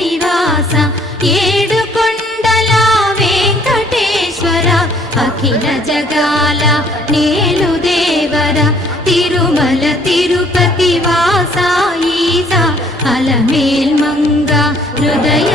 నివాస ఏడుకొండల వెంకటేశ్వర అఖిల జగాల నేలు దేవర తిరుమల తిరుపతి వాస ఈస అలమేల్ మంగ హృదయ